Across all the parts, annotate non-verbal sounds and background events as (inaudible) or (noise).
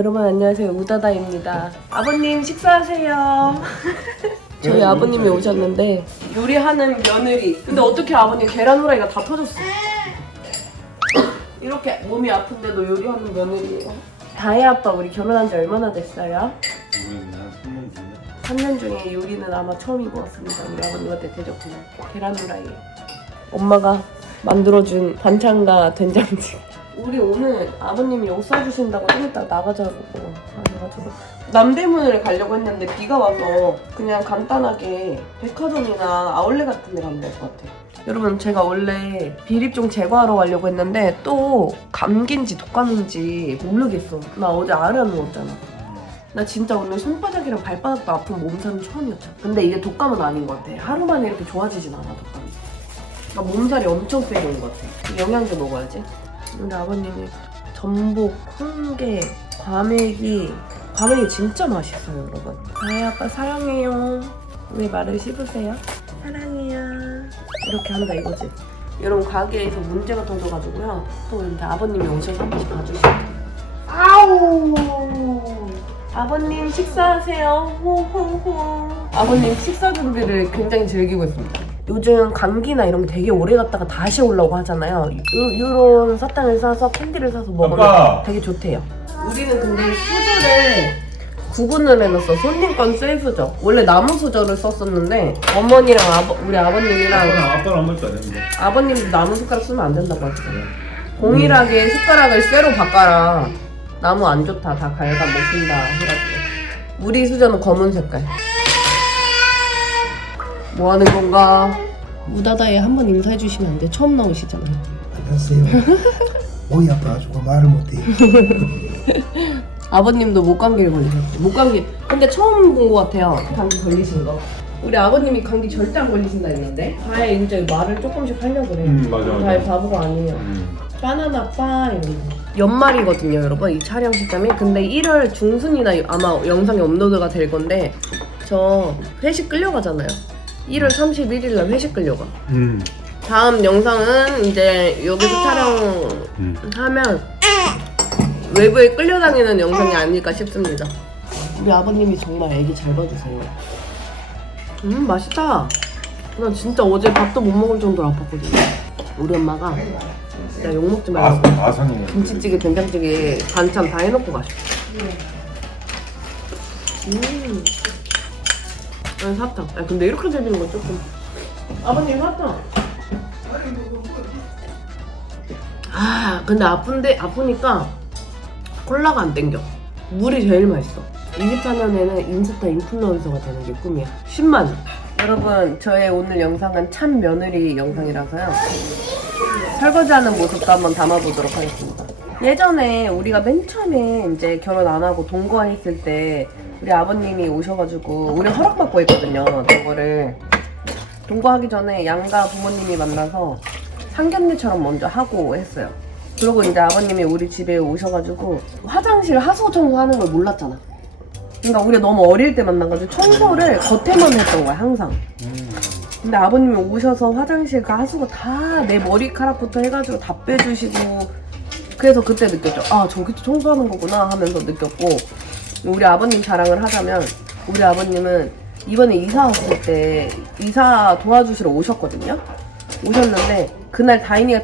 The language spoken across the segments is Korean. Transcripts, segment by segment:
여러분 안녕하세요 우다다입니다. 아버님 식사하세요. (laughs) 저희 아버님이 오셨는데 요리하는 며느리. 근데 어떻게 아버님 계란 후라이가 다 터졌어? 이렇게 몸이 아픈데도 요리하는 며느리예요. 다혜 아빠 우리 결혼한 지 얼마나 됐어요? 이번에는 한 3년 뒤나 3년 중에 요리는 아마 처음인 것 같습니다. 우리 아버님한테 대접하는 계란 후라이. 엄마가 만들어준 반찬과 된장찌개. 우리 오늘 아버님이 옷 사주신다고 좀 이따 나가자고 그래가지고 남대문을 가려고 했는데 비가 와서 그냥 간단하게 백화점이나 아울렛 같은 데 가면 될 것 같아요. 여러분 제가 원래 비립종 제거하러 가려고 했는데 또 감기인지 독감인지 모르겠어. 나 어제 안 먹었잖아. 나 진짜 오늘 손바닥이랑 발바닥도 아픈 몸살은 처음이었잖아. 근데 이게 독감은 아닌 것 같아. 하루 만에 이렇게 좋아지진 않아, 독감이. 그러니까 몸살이 엄청 세게 온 것 같아. 영양제 먹어야지. 우리 아버님이 전복, 홍게, 과메기. 과메기 진짜 맛있어요, 여러분. 아이 아빠 사랑해요. 왜 말을 씹으세요? 사랑해요. 이렇게 한다 이거지. 여러분 가게에서 문제가 터져가지고요. 또 이제 아버님이 오셔서 한 번씩 봐주시면 아우. 아버님 식사하세요. 호호호. 아버님 식사 준비를 굉장히 즐기고 있습니다. 요즘 감기나 이런 게 되게 오래 갔다가 다시 올라오고 하잖아요. 요, 요런 사탕을 사서 캔디를 사서 먹으면 아빠! 되게 좋대요. 우리는 근데 수저를 구분을 해놨어. 손님 건 셀수저. 원래 나무 수저를 썼었는데 어머니랑 아버, 우리 아버님이랑 아빠는 아빠는 아무 말도 안 했는데 아버님도 나무 숟가락 쓰면 안 된다고 하시잖아요. 동일하게 숟가락을 쇠로 바꿔라. 나무 안 좋다. 다 갈가 먹힌다. 해가지고. 우리 수저는 검은 색깔. 뭐 하는 건가? 무다다에 한 번 인사해 주시면 안 돼? 처음 나오시잖아요. 안녕하세요. 오이 아파가지고 말을 못해요. (laughs) 아버님도 목감기를 걸리셨어요. 목감기. 근데 처음 본 것 같아요. 감기 걸리신 거. 우리 아버님이 감기 절대 안 걸리신다 했는데 다혜 이제 말을 조금씩 하려고 그래. 음, 맞아, 맞아. 다혜 바보가 아니에요. 음. 바나나 빠 거. 연말이거든요, 여러분. 이 촬영 시점이. 근데 1월 중순이나 아마 영상이 업로드가 될 건데 저 회식 끌려가잖아요. 1월 31일 날 회식 끌려가. 음. 다음 영상은 이제 여기서 음. 촬영하면 외부에 끌려다니는 영상이 아닐까 싶습니다. 우리 아버님이 정말 애기 잘 봐주세요. 음 맛있다. 나 진짜 어제 밥도 못 먹을 정도로 아팠거든요. 우리 엄마가 진짜 욕 먹지 아, 말라고 아선이 김치찌개, 된장찌개, 반찬 다 해놓고 갔어. 음. 아니 사탕. 아 근데 이렇게 되는 건 조금. 아버님 사탕. 아 근데 아픈데 아프니까 콜라가 안 땡겨. 물이 제일 맛있어. 24년에는 인스타 인플루언서가 되는 게 꿈이야. 10만. 여러분 저의 오늘 영상은 참 며느리 영상이라서요. 설거지하는 모습도 한번 담아보도록 하겠습니다. 예전에 우리가 맨 처음에 이제 결혼 안 하고 동거했을 때 우리 아버님이 오셔가지고 우리 허락받고 했거든요. 저거를 동거하기 전에 양가 부모님이 만나서 상견례처럼 먼저 하고 했어요. 그리고 이제 아버님이 우리 집에 오셔가지고 화장실 하수 청소하는 걸 몰랐잖아. 그러니까 우리가 너무 어릴 때 만나가지고 청소를 겉에만 했던 거야 항상. 근데 아버님이 오셔서 화장실 그 하수구 다 내 머리카락부터 해가지고 다 빼주시고 그래서 그때 느꼈죠. 아 저기도 청소하는 거구나 하면서 느꼈고 우리 아버님 자랑을 하자면 우리 아버님은 이번에 이사 왔을 때 이사 도와주시러 오셨거든요. 오셨는데 그날 다인이가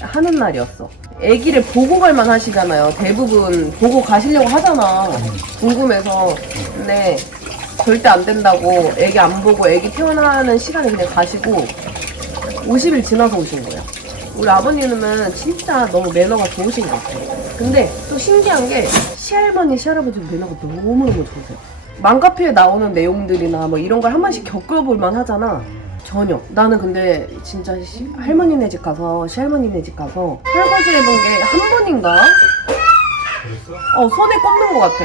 하는 날이었어. 아기를 보고 갈만 하시잖아요. 대부분 보고 가시려고 하잖아. 궁금해서. 근데 절대 안 된다고 애기 안 보고 애기 태어나는 시간에 그냥 가시고 50일 지나서 오신 거예요. 우리 아버님은 진짜 너무 매너가 좋으신 것 같아요. 근데 또 신기한 게 시할머니, 시할아버지 매너가 너무너무 좋으세요. 맘카페에 나오는 내용들이나 뭐 이런 걸 한 번씩 겪어볼만 하잖아. 전혀. 나는 근데 진짜 시- 할머니네 집 가서 시할머니네 집 가서 설거지 해본 게 한 번인가? 어 손에 꼽는 것 같아.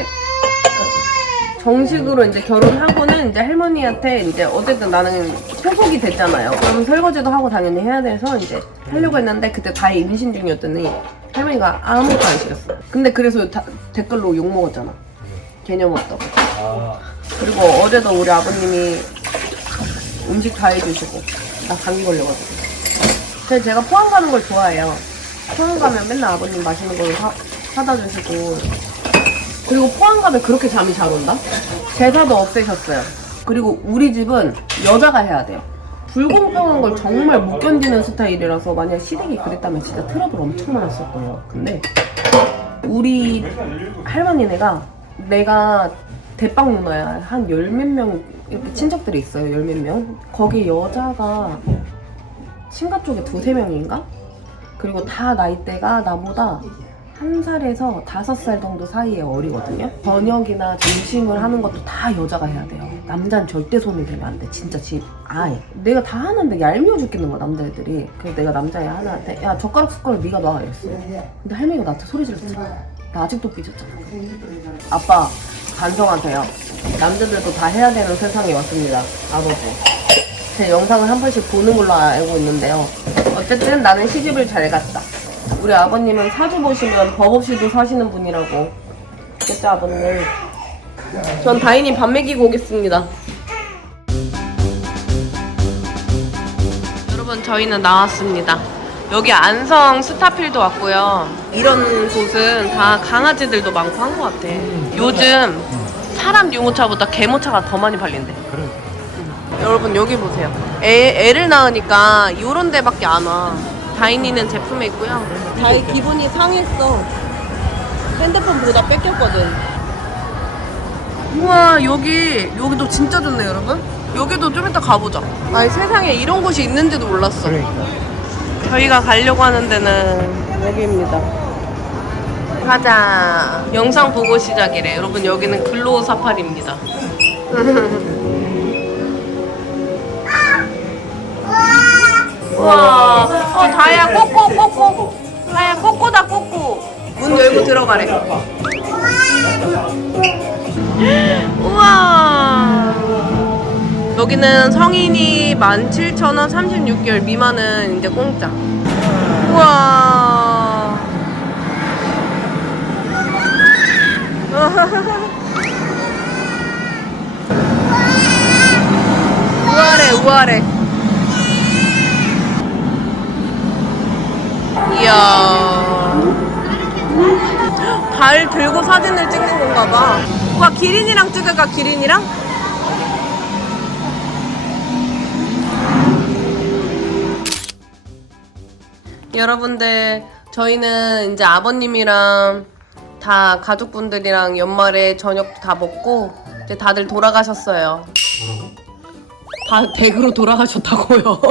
정식으로 이제 결혼하고는 이제 할머니한테 이제 어쨌든 나는 소속이 됐잖아요. 그럼 설거지도 하고 당연히 해야 돼서 이제 하려고 했는데 그때 다이 임신 중이었더니 할머니가 아무것도 안 시켰어. 근데 그래서 다- 댓글로 욕 먹었잖아. 개념 없다고. 아 그리고 어제도 우리 아버님이 음식 다 해주시고 나 감기 걸려가지고. 그래서 제가 포항 가는 걸 좋아해요. 포항 가면 맨날 아버님 맛있는 걸 사, 사다 주시고 그리고 포항 가면 그렇게 잠이 잘 온다? 제사도 없애셨어요. 그리고 우리 집은 여자가 해야 돼요. 불공평한 걸 정말 못 견디는 스타일이라서 만약 시댁이 그랬다면 진짜 트러블 엄청 많았을 거예요. 근데 우리 할머니네가 내가 대빵 누나야 한 열 몇 명 이렇게 친척들이 있어요 열 몇 명 거기 여자가 친가 쪽에 두세 명인가 그리고 다 나이대가 나보다 한 살에서 다섯 살 정도 사이에 어리거든요. 저녁이나 점심을 하는 것도 다 여자가 해야 돼요. 남자는 절대 손이 대면 안 돼. 진짜 집 아예. 내가 다 하는데 얄미워 죽겠는 거야 남자애들이. 그래서 내가 남자애 하나한테 야 젓가락 숟가락 네가 놔. 이랬어 근데 할머니가 나한테 소리 질렀잖아 나 아직도 삐졌잖아. 아빠 반성하세요. 남자들도 다 해야 되는 세상이 왔습니다 아버지. 제 영상을 한 번씩 보는 걸로 알고 있는데요. 어쨌든 나는 시집을 잘 갔다 우리 아버님은 사주 보시면 법 없이도 사시는 분이라고 그죠 아버님 전 다인이 밥 먹이고 오겠습니다 여러분 저희는 나왔습니다. 여기 안성 스타필드 왔고요. 이런 곳은 다 강아지들도 많고 한 것 같아. 요즘 사람 유모차보다 개모차가 더 많이 팔린대. 그래. 여러분 여기 보세요. 애, 애를 낳으니까 이런 데밖에 안 와. 다인이는 제품에 있고요. 다이 기분이 상했어. 핸드폰 보다 뺏겼거든. 우와 여기 여기도 진짜 좋네 여러분. 여기도 좀 이따 가보자. 아니 세상에 이런 곳이 있는지도 몰랐어. 그러니까. 저희가 가려고 하는 데는 여기입니다. 가자. 영상 보고 시작이래. 여러분 여기는 글로우 사파리입니다. (laughs) 우와. 어 다야 꼬꼬 꼬꼬. 다야 꼬꼬다 꼬꼬. 문 열고 들어가래. 우와. 여기는 성인이 17,000원 36개월 미만은 이제 공짜. 우와. 우아래, 우아래. 이야. 발 들고 사진을 찍는 건가 봐. 와, 기린이랑 찍을까, 기린이랑? 여러분들 저희는 이제 아버님이랑 다 가족분들이랑 연말에 저녁 다 먹고 이제 다들 돌아가셨어요. 다 댁으로 돌아가셨다고요.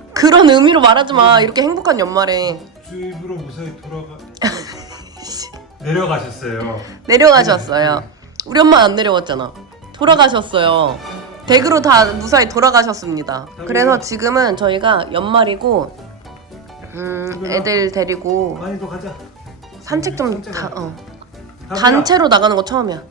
(laughs) 그런 의미로 말하지 마. 이렇게 행복한 연말에 주입으로 무사히 돌아가 (laughs) 내려가셨어요. 내려가셨어요. 우리 엄마 안 내려갔잖아. 돌아가셨어요. 댁으로 다 무사히 돌아가셨습니다. 그래서 지금은 저희가 연말이고 음, 애들 데리고 많이도 가자. 산책 좀 다, 어. 단체로 나가는 거 처음이야.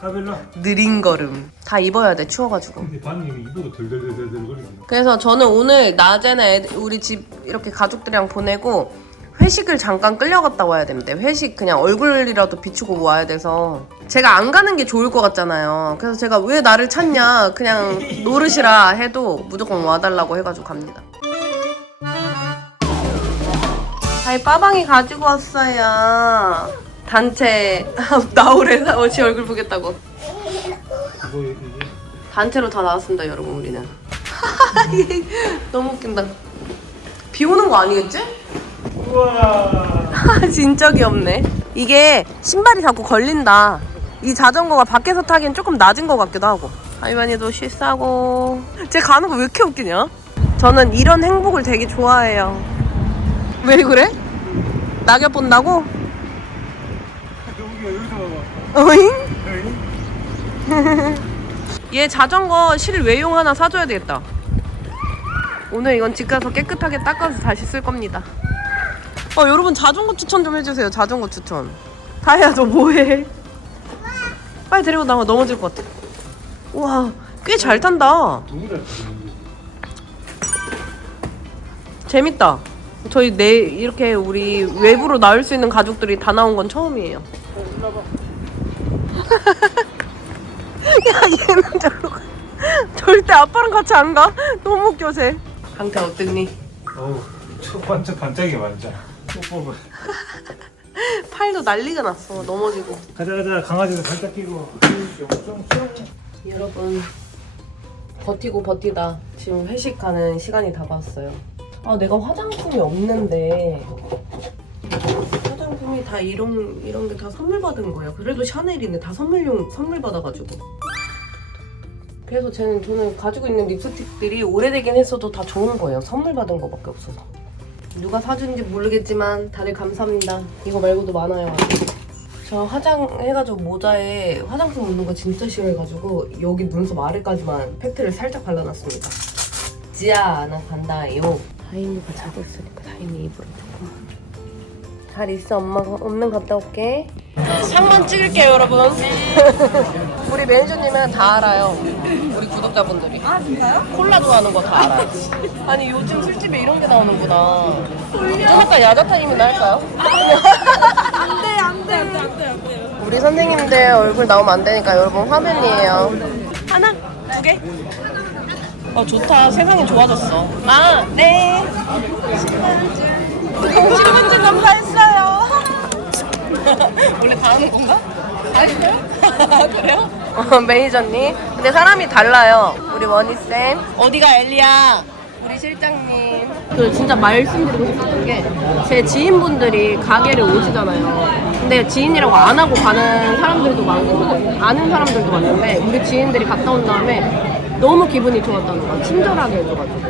가벨라. 느린 걸음. 다 입어야 돼, 추워가지고. 근데 반님이 입어도 덜덜덜덜 거리네. 그래서 저는 오늘 낮에는 애들- 우리 집 이렇게 가족들이랑 보내고 회식을 잠깐 끌려갔다 와야 됩니다. 회식 그냥 얼굴이라도 비추고 와야 돼서 제가 안 가는 게 좋을 것 같잖아요. 그래서 제가 왜 나를 찾냐 그냥 노릇이라 해도 무조건 와달라고 해가지고 갑니다. 아이 빠방이 가지고 왔어요. 단체 (laughs) 나오래 나오지 얼굴 보겠다고. 단체로 다 나왔습니다, 여러분 우리는. (laughs) 너무 웃긴다. 비 오는 거 아니겠지? 우와. (laughs) 진짜 귀엽네. 이게 신발이 자꾸 걸린다. 이 자전거가 밖에서 타기엔 조금 낮은 것 같기도 하고. 할머니도 쉬싸고. 쟤 가는 거 왜 이렇게 웃기냐? 저는 이런 행복을 되게 좋아해요. 왜 그래? 낙엽 본다고? 여기가 여기서 봐봐. 어잉? (laughs) 얘 자전거 실 외용 하나 사줘야 되겠다. 오늘 이건 집 가서 깨끗하게 닦아서 다시 쓸 겁니다. 어 여러분 자전거 추천 좀 해주세요. 자전거 추천. 다혜야 너 뭐해? 빨리 데리고 나가 넘어질 것 같아. 우와 꽤 잘 탄다. 잘? 재밌다. 저희 내 이렇게 우리 외부로 나올 수 있는 가족들이 다 나온 건 처음이에요. (laughs) 야 얘는 저로 가. 절대 아빠랑 같이 안 가. 너무 웃겨 쟤. 강태 어땠니? 어우, 첫 번째 반짝이 완전. 뽀뽀가. (laughs) 팔도 난리가 났어. 넘어지고. 가자 가자 강아지도 발딱 끼고 여러분 버티고 버티다 지금 회식 가는 시간이 다가왔어요. 아 내가 화장품이 없는데 화장품이 다 이런 이런 게 다 선물 받은 거예요. 그래도 샤넬인데 다 선물용 선물 받아가지고. 그래서 저는 저는 가지고 있는 립스틱들이 오래되긴 했어도 다 좋은 거예요. 선물 받은 거밖에 없어서. 누가 사준지 모르겠지만 다들 감사합니다. 이거 말고도 많아요. 저 화장 해가지고 모자에 화장품 묻는 거 진짜 싫어해가지고 여기 눈썹 아래까지만 팩트를 살짝 발라놨습니다. 지아 나 간다요. 다인이가 자고 있으니까 다인이 입으로. 잘 있어 엄마가 없는 갔다 올게. 상만 찍을게요 여러분. (laughs) 우리 매니저님은 다 알아요. 우리 구독자분들이. 아 진짜요? 콜라 좋아하는 거 다 알아요. 아니 요즘 술집에 이런 게 나오는구나. 좀 약간 야자타임이나 할까요? 우리 선생님들 얼굴 나오면 안 되니까 여러분 화면이에요. 하나, 두 개. 어 좋다. 세상이 좋아졌어. 아 네. 신분증 검사했어요. 원래 다 하는 건가? 다 했어요? (laughs) 그래요? (laughs) 어, 매니저님. 근데 사람이 달라요. 우리 원희쌤. 어디가 엘리야? 우리 실장님. 그 진짜 말씀드리고 싶었던 게 제 지인분들이 가게를 오시잖아요. 근데 지인이라고 안 하고 가는 사람들도 많고 아는 사람들도 많은데 우리 지인들이 갔다 온 다음에 너무 기분이 좋았다는 거야. 친절하게 해줘가지고.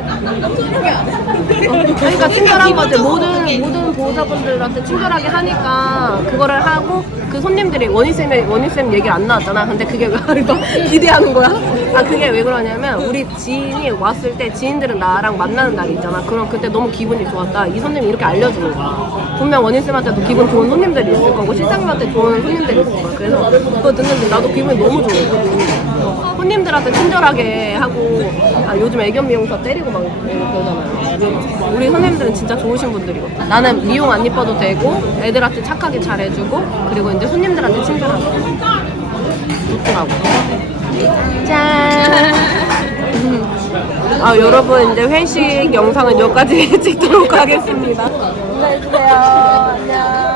어, 그러니까 친절한 거지. 모든 모든 보호자분들한테 친절하게 하니까 그거를 하고 그 손님들이 원희 쌤의 원희 쌤 얘기 안 나왔잖아. 근데 그게 왜또 (laughs) 기대하는 거야? 아 그게 왜 그러냐면 우리 지인이 왔을 때 지인들은 나랑 만나는 날이 있잖아. 그럼 그때 너무 기분이 좋았다. 이 손님이 이렇게 알려주는 거야. 분명 원희 쌤한테도 기분 좋은 손님들이 있을 거고 실장님한테 좋은 손님들이 있을 거야. 그래서 그거 듣는데 나도 기분이 너무 좋고 손님들한테 친절하게 하고 아, 요즘 애견 미용사 때리고 막 그러잖아요. 우리 선생님들은 진짜 좋으신 분들이거든. 나는 미용 안 이뻐도 되고 애들한테 착하게 잘해주고 그리고 이제 손님들한테 친절하고 좋더라고. 짠. (laughs) 아 여러분 이제 회식 영상은 여기까지 (laughs) 찍도록 하겠습니다. 안녕하세요. 안녕.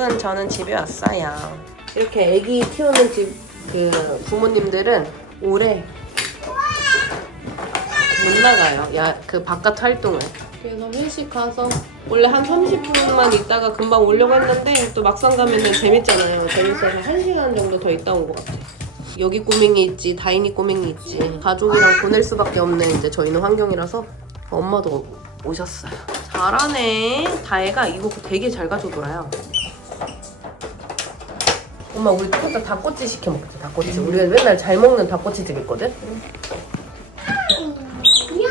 여러분 저는 집에 왔어요. 이렇게 아기 키우는 집 그 부모님들은 올해 못 나가요. 야 그 바깥 활동을. 그래서 회식 가서 원래 한 30분만 있다가 금방 오려고 했는데 또 막상 가면은 재밌잖아요. 재밌어서 1시간 정도 더 있다 온 것 같아요. 여기 꼬맹이 있지, 다인이 꼬맹이 있지. 가족이랑 보낼 수밖에 없는 이제 저희는 환경이라서 엄마도 오셨어요. 잘하네. 다혜가 이거 되게 잘 가져놀아요. 엄마 우리 혼자 닭꼬치 시켜 먹자. 닭꼬치. 우리가 맨날 잘 먹는 닭꼬치집 있거든. 이야,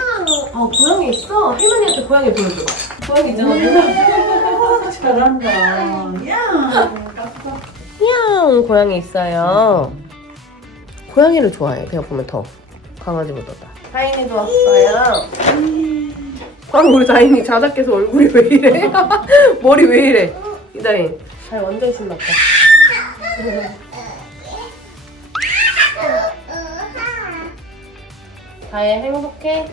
아 고양이 있어. 할머니한테 고양이 보여줘. 고양이 있잖아. (laughs) 잘한다. 야. 이야, 고양이 있어요. 고양이를 좋아해. 그냥 보면 더 강아지보다. 다인이도 왔어요. 아 우리 다인이 자작해서 얼굴이 왜 이래? (laughs) 머리 왜 이래? 이다인 잘 완전 신났다. 다혜 행복해?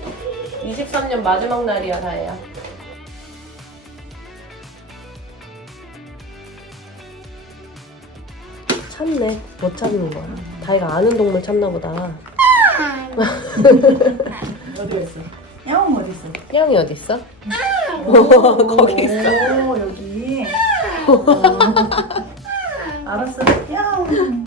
23년 마지막 날이야 다혜야. 참네 못 참는 거야. 다혜가 아는 동물 참나 보다. (laughs) 어디 있어? 야옹 어디 있어? 희영이 어디 있어? (laughs) 거기 있어. 오 여기. (laughs) 알았어. 야옹.